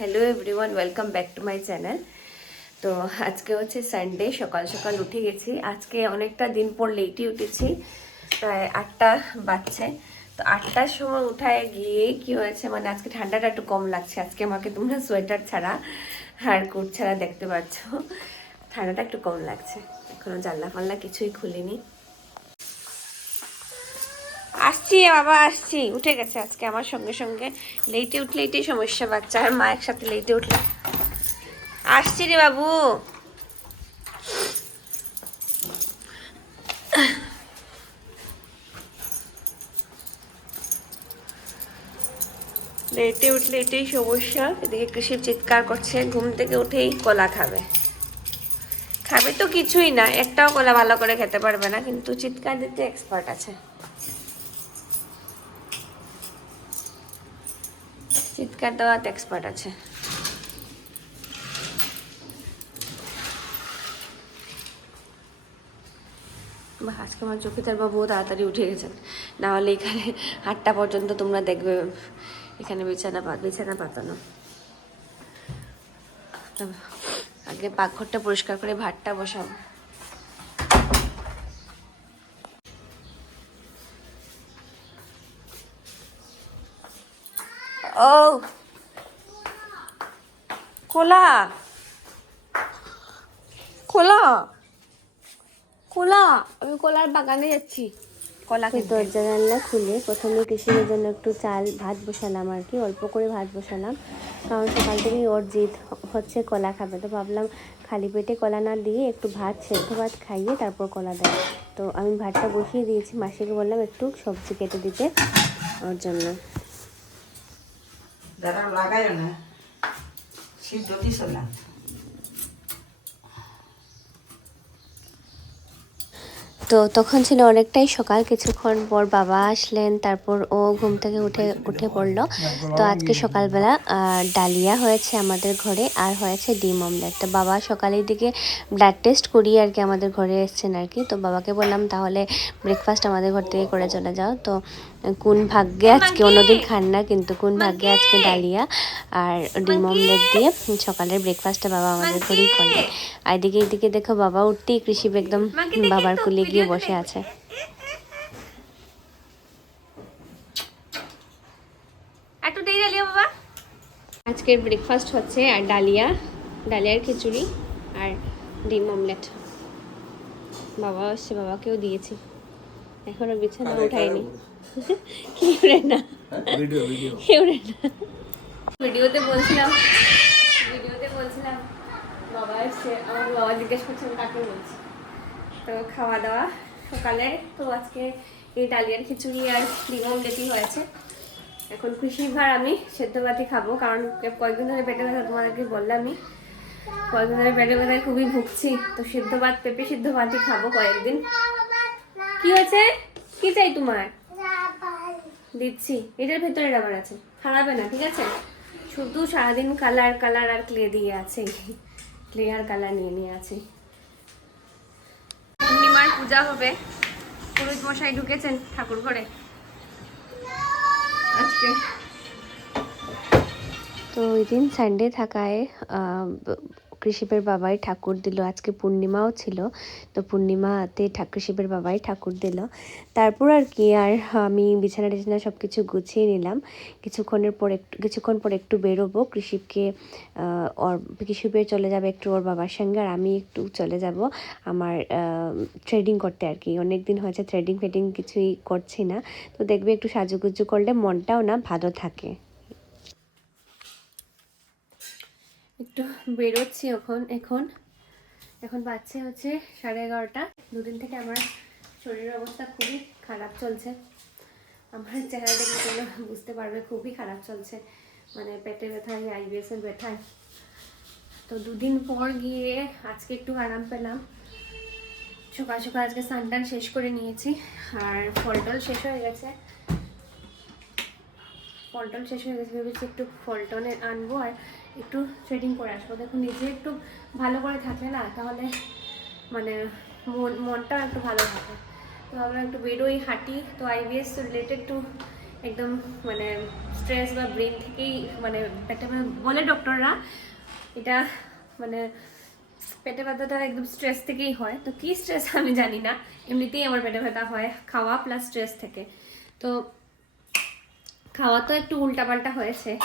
Hello everyone welcome back to my channel তো আজকে হচ্ছে সানডে সকাল সকাল উঠে গেছি। আজকে অনেকটা দিন পর লেটই উঠেছি, প্রায় আটটা বাজছে। তো আটটার সময় উঠায় গিয়ে কি হয়েছে মানে আজকে ঠান্ডাটা একটু কম লাগছে। আজকে আমাকে তোমরা সোয়েটার ছাড়া আর কোট ছাড়া দেখতে পাচ্ছ। ঠান্ডাটা একটু কম লাগছে। এখনও জানলা ফাল্লা কিছুই খুলিনি। আসছি, বাবা আসছি। উঠে গেছে আজকে আমার সঙ্গে সঙ্গে। লেটে উঠলে এটাই সমস্যা বাচ্চা, আর মা একসাথে লেটে উঠলে। আসছি রে বাবু। লেটে উঠলে এটাই সমস্যা। এদিকে কৃষি চিৎকার করছে, ঘুম থেকে উঠেই কলা খাবে। খাবে তো কিছুই না, একটাও কলা ভালো করে খেতে পারবে না, কিন্তু চিৎকার দিতে এক্সপার্ট আছে। চিৎকার দেওয়াতে এক্সপার্ট আছে। আজকে আমার চোখে তার বাবু তাড়াতাড়ি উঠে গেছেন না হলে এখানে আটটা পর্যন্ত তোমরা দেখবে। এখানে বিছানা বিছানা পাতানো। আগে পাকঘরটা পরিষ্কার করে ভাতটা বসাবো। ও। খোলা। খোলা। খোলা। আমি কলার বাগানে যাচ্ছি। কলা দরজা জানলা খুলে প্রথমে কৃষির জন্য একটু চাল ভাত বসালাম আর কি অল্প করে ভাত বসালাম। কারণ সকাল থেকেই ওর জিদ হচ্ছে কলা খাবে। তো ভাবলাম খালি পেটে কলা না দিয়ে একটু ভাত সেদ্ধ ভাত খাইয়ে তারপর কলা দেয় তো আমি ভাতটা বসিয়ে দিয়েছি। মাসিকে বললাম একটু সবজি কেটে দিতে ওর জন্য। যারা লাগায় না সিদ্ধ দিস না। তো তখন ছিল অনেকটাই সকাল। কিছুক্ষণ পর বাবা আসলেন, তারপর ও ঘুম থেকে উঠে উঠে পড়ল। তো আজকে সকালবেলা ডালিয়া হয়েছে আমাদের ঘরে আর হয়েছে ডিম অমলেট। তো বাবা সকালের দিকে ব্লাড টেস্ট করিয়ে আর কি আমাদের ঘরে এসছেন আর কি। তো বাবাকে বললাম, তাহলে ব্রেকফাস্ট আমাদের ঘর থেকে করে চলে যাও। তো কোন ভাগ্যে আজকে? অন্যদিন খান না, কিন্তু কোন ভাগ্যে আজকে ডালিয়া আর ডিম অমলেট দিয়ে সকালের ব্রেকফাস্টটা বাবা আমাদের ঘরেই করলেন। আর এদিকে এদিকে দেখো বাবা উঠতেই কৃষি একদম বাবার কুলে গিয়ে বসে আছে। একটু দিয়ে ডালিয়া বাবা। আজকের ব্রেকফাস্ট হচ্ছে আর ডালিয়া ডালিয়ার খিচুড়ি আর ডিম অমলেট বাবা আসছে বাবাকেও দিয়েছি। এখনও বিছানা উঠাইনি কেউ রে না? কেউ রে না। ভিডিওতে বলছিলাম ভিডিওতে বলছিলাম বাবা এসছে আমার বাবা জিজ্ঞেস করছেন কাকে বলছি। তো খাওয়া দাওয়া সকালে তো আজকে এই ডালিয়ার খিচুড়ি আর ডিম অমলেটই হয়েছে। এখন খুশি ভার আমি সেদ্ধ ভাতই খাব, কারণ কয়েকদিন ধরে পেটে ব্যথা, তোমাদেরকে বললামই। কয়েকদিন ধরে পেটে ব্যথায় খুবই ভুগছি, তো সিদ্ধ ভাত, পেঁপে সিদ্ধ ভাতই খাব কয়েকদিন। কি হয়েছে? কি চাই তোমার? দিচ্ছি। এটার ভেতরে রাবার আছে। খারাপে না, ঠিক আছে? শুধু সারাদিন কালার কালার আর ক্লে দিয়ে আছে। ক্লে আর কালার নিয়ে নিয়ে আছে। পূর্ণিমার পূজা হবে। পুরুষ মশাই ঢুকেছেন ঠাকুর ঘরে। আজকে। তো ওই দিন সানডে থাকায় কৃষিপের বাবাই ঠাকুর দিল। আজকে পূর্ণিমাও ছিল, তো পূর্ণিমাতে ঠা- কৃষিপের বাবাই ঠাকুর দিল। তারপর আর কি, আর আমি বিছানা টিছানা সব কিছু গুছিয়ে নিলাম। কিছুক্ষণের পর একটু, কিছুক্ষণ পর একটু বেরোবো কৃষিপকে ওর কৃষিপের চলে যাবে একটু ওর বাবার সঙ্গে, আর আমি একটু চলে যাব আমার ট্রেডিং করতে আর কি। অনেক দিন হয়েছে থ্রেডিং ফেডিং কিছুই করছি না। তো দেখবে একটু সাজুগুজু করলে মনটাও না ভালো থাকে। একটু বেরোচ্ছি এখন এখন। এখন বাচ্চা হচ্ছে সাড়ে এগারোটা। দুদিন থেকে আমার শরীরের অবস্থা খুবই খারাপ চলছে। আমার চেহারা দেখে তোমরা বুঝতে পারবে, খুবই খারাপ চলছে। মানে পেটে ব্যথায় আইবিএসের ব্যথায়। তো দুদিন পর গিয়ে আজকে একটু আরাম পেলাম। সকাল সকাল আজকে স্নান শেষ করে নিয়েছি, আর ফল টল শেষ হয়ে গেছে। ফলটন শেষ হয়ে গেছে, ভেবেছি একটু ফলটনে আনব, আর একটু থ্রেডিং করে আসব। দেখুন নিজে একটু ভালো করে থাকলে না, তাহলে মানে মন, মনটা একটু ভালো থাকে। তো আমরা একটু বেরোই, হাঁটি। তো আইবিএস রিলেটেড টু একদম মানে স্ট্রেস বা ব্রেন থেকেই মানে পেটে বলে ডক্টররা এটা মানে পেটে ব্যথাটা একদম স্ট্রেস থেকেই হয়। তো কী স্ট্রেস আমি জানি না। এমনিতেই আমার পেটে ব্যথা হয় খাওয়া প্লাস স্ট্রেস থেকে। তো খাওয়া তো একটু উল্টাপাল্টা হয়েছে।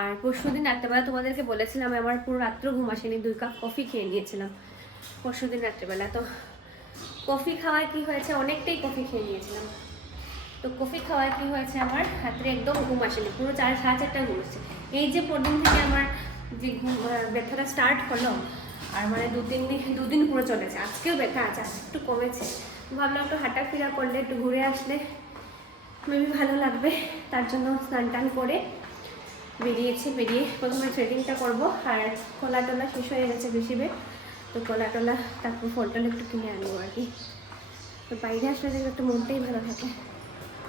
আর পরশু দিন রাত্রেবেলা তোমাদেরকে বলেছিলাম আমার পুরো রাত্র ঘুম আসেনি, দুই কাপ কফি খেয়ে নিয়েছিলাম। পরশু দিন রাত্রেবেলা। তো কফি খাওয়ায় কি হয়েছে? অনেকটাই কফি খেয়ে নিয়েছিলাম। তো কফি খাওয়ায় কি হয়েছে? আমার রাত্রে একদম ঘুম আসেনি, পুরো চার, সাড়ে চারটা ঘুম এসছে এই যে পরদিন থেকে আমার যে ঘুম ব্যথাটা স্টার্ট হলো, আর মানে দু তিন দিন দুদিন পুরো চলেছে, আজকেও ব্যথা আছে, আজকে একটু কমেছে। ভাবলাম একটু হাঁটাফেরা করলে, একটু ঘুরে আসলে মেবি ভালো লাগবে। তার জন্য স্নান টান করে বেরিয়েছি বেরিয়ে প্রথমে থ্রেডিংটা করব আর কলা টলা শেষ হয়ে গেছে বেশিবে তো কলা টলা তারপর ফল টল একটু কিনে আনব আর কি। তো বাইরে আসলে দেখলে একটু মনটাই ভালো থাকে।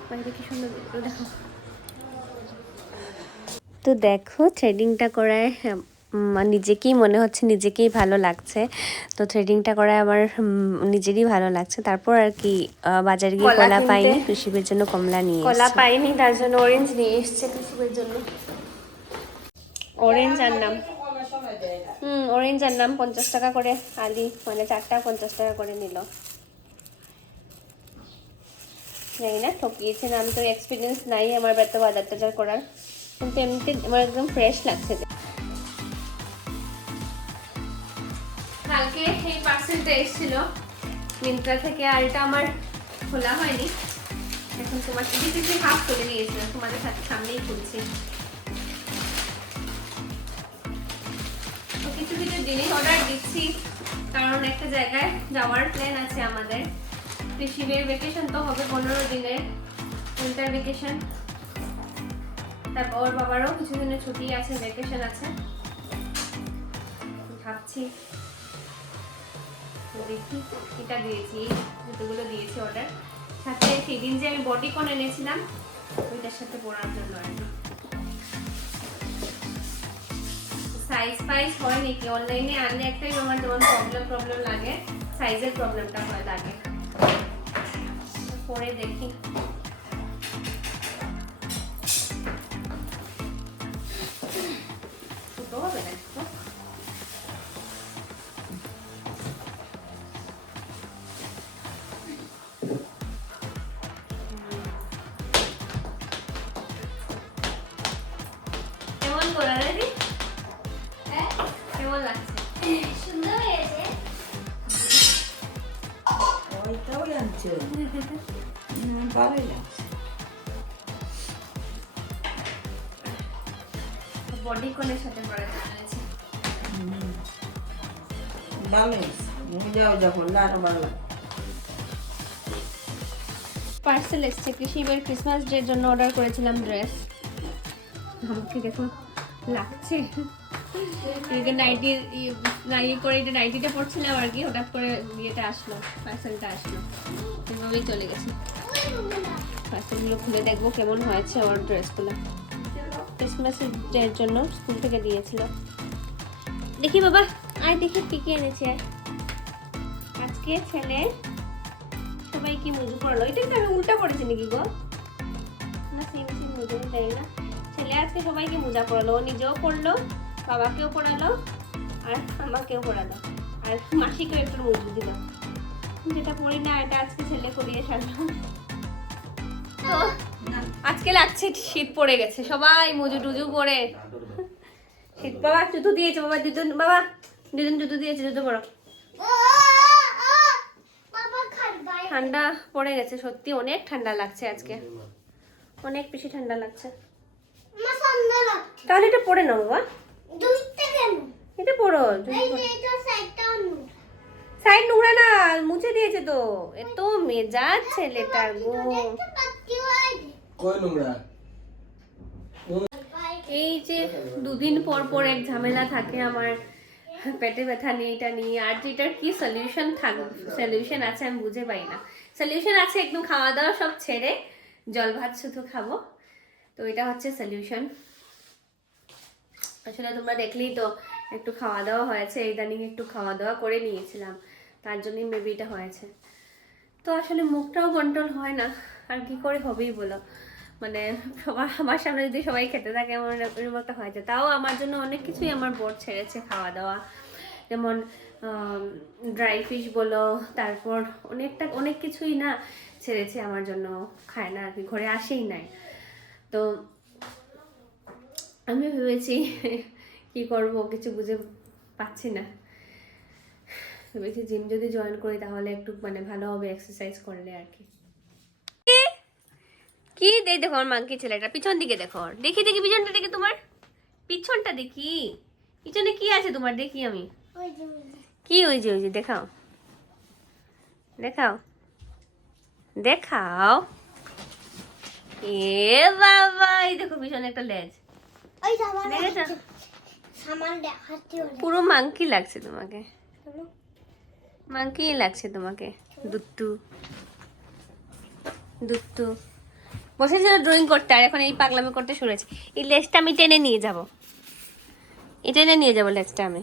বাইরে কি সুন্দর দেখো। তো দেখো থ্রেডিংটা করায় নিজেকেই মনে হচ্ছে নিজেকেই ভালো লাগছে। তো থ্রেডিংটা করায় আমার নিজেরই ভালো লাগছে। তারপর আর কি বাজারে গিয়ে কলা কলা পাইনি কৃষিবের জন্য কমলা নিয়ে কলা পাইনি তার জন্য অরেঞ্জ নিয়ে এসছে কৃষিবের জন্য। অরেঞ্জ আনলাম হুম অরেঞ্জ আনলাম পঞ্চাশ টাকা করে আলি মানে চারটা পঞ্চাশ টাকা করে নিল। জানি না ঠকিয়েছে না আমি তো এক্সপিরিয়েন্স নাই আমার ব্যর্থ বাজার টাজার করার। কিন্তু এমনিতে আমার একদম ফ্রেশ লাগছে। কালকে এই পার্সেলটা এসেছিল মিন্ত্রা থেকে আর এটা আমার খোলা হয়নি। এখন তোমার দিদি হাফ করে নিয়েছিলাম তোমাদের সাথে সামনেই খুলছি। জিনিস অর্ডার দিচ্ছি। কারণ একটা জায়গায় যাওয়ার প্ল্যান আছে আমাদের। কৃষিবের ভেকেশন তো হবে পনেরো দিনের। উইন্টার ভেকেশন তারপর ওর বাবারও কিছু দিনের ছুটি আছে ভেকেশন আছে। ভাবছি দেখি এটা দিয়েছি, জুতোগুলো দিয়েছি অর্ডার সাথে সেদিন যে আমি বডি কন এনেছিলাম, ওইটার সাথে পরার জন্য আর কি। সাইজ ফাইজ হয় নাকি? অনলাইনে আনলে একটাই আমার যেমন প্রবলেম প্রবলেম লাগে। সাইজের প্রবলেমটা হয় লাগে। পরে দেখি। বডি কোনের সাথে পরে আরও ভালো। পার্সেল এসছে কৃষিবের ক্রিসমাস ডের জন্য অর্ডার করেছিলাম ড্রেস আমাকে দেখো লাগছে। নাইটি নাইটি করে এটা নাইটিটা পড়ছিলাম আর কি হঠাৎ করে ইয়েটা আসলো পার্সেলটা আসলো। এভাবেই চলে গেছে। পার্সেলগুলো খুলে দেখব কেমন হয়েছে ওর ড্রেসগুলো ক্রিসমাস ডের জন্য স্কুল থেকে দিয়েছিল। দেখি বাবা, আয় দেখি কি কি এনেছে। আজকে ছেলে সবাই কি মুজু পড়ল এটা কি আমি উল্টা পড়েছি নাকি গো? না সেম সেম মুজু যাই না। ছেলে আজকে সবাইকে মোজা পড়ালো ও নিজেও পড়ল বাবাকেও পড়ালো, আর আমাকেও পড়ালো, আর মাসিকেও একটু মজু দিল। যেটা পড়ি না, এটা আজকে ছেলে করিয়ে সারলো। তো আজকে লাগছে শীত পড়ে গেছে, সবাই মুজু টুজু পরে শীত বাবা, জুতো দিয়েছে বাবা, দুজন বাবা, দুজন জুতো দিয়েছে, জুতো পড়ো ঠান্ডা পড়ে গেছে, সত্যি অনেক ঠান্ডা লাগছে আজকে। অনেক বেশি ঠান্ডা লাগছে। তাহলে এটা পরে নাও বাবা। এটা পড়ো সাইড নোংরা না, মুছে দিয়েছে তো। এত মেজাজ ছেলেটার গো। কই নোংরা? এই যে দুদিন পর পর এক ঝামেলা থাকে আমার পেটে ব্যথা নিয়ে, এটা নিয়ে, আর যেটার কি সলিউশন থাকবে সলিউশন আছে আমি বুঝে পাই না। সলিউশন আছে একদম খাওয়া দাওয়া সব ছেড়ে, জল ভাত শুধু খাব। তো এটা হচ্ছে সলিউশন আসলে তোমরা দেখলেই তো একটু খাওয়া দাওয়া হয়েছে, ইদানিং একটু খাওয়া দাওয়া করে নিয়েছিলাম, তার জন্যই মেবি এটা হয়েছে। তো আসলে মুখটাও কন্ট্রোল হয় না, আর কি করে হবেই বলো? মানে সবার আমার সামনে যদি সবাই খেতে থাকে, এমন এরকম একটা হয়েছে তাও আমার জন্য অনেক কিছুই আমার বোর্ড ছেড়েছে খাওয়া দাওয়া যেমন ড্রাই ফিশ বলো, তারপর অনেকটা, অনেক কিছুই না ছেড়েছে আমার জন্য, খায় না, আর কি, ঘরে আসেই নাই। তো আমি ভেবেছি, কি করব, কিছু বুঝে পাচ্ছি না। ভেবেছি জিম যদি জয়েন করি, তাহলে একটু মানে ভালো হবে এক্সারসাইজ করলে আর কি। কি দেখ দেখো আমার মাংকি ছেলেটা পিছন দিকে দেখো দেখি দেখি পিছনটা দেখি তোমার। পিছনটা দেখি। পিছনে কি আছে তোমার? দেখি আমি। কি ওই যে ওই যে দেখাও। দেখাও। দেখাও। এ বাবা এই দেখো পিছনে একটা লেজ। পুরো মাংকি লাগছে তোমাকে। মাংকি লাগছে তোমাকে। দুত্তু। দুত্তু। বসেছিল ড্রয়িং করতে, আর এখন এই পাগলামি করতে শুনেছি এই লেজটা আমি টেনে নিয়ে যাব। এই টেনে নিয়ে যাব লেজটা আমি।